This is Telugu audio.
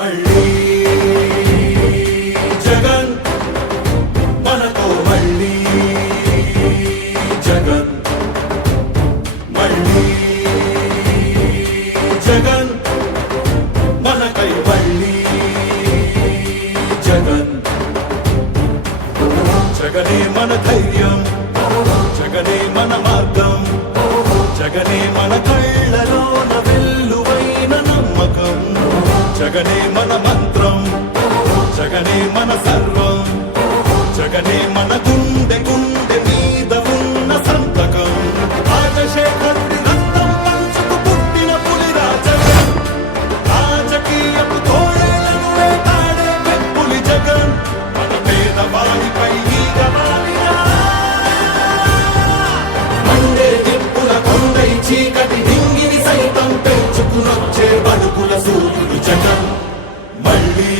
మళ్ళీ జగన్ మనతో మళ్ళీ జగన్ మళ్ళీ జగన్ మనకై మళ్ళీ జగన్ జగనే మన ధైర్యం జగనే మన మార్గం జగనే మన కళ్ళలోన వెల్లువైన నమ్మకం జగనే మన మంత్రం జగనే మన సర్వం జగనే మన గుండె గుండె మీద ఉన్న సంతకం రాజశేఖరుడి రక్తం పంచుకు పుట్టిన పులిరా జగన్ రాజకీయపు తోడేలను వేటాడే వెప్పులి జగన్ మన పేదవాడిపై ఈగవాలినా మండే నిప్పుల కొండై చీకటి డింగిని సైతం పెంచుకునొచ్చే బడుగుల సూర్యుడు జగన్ మళ్ళీ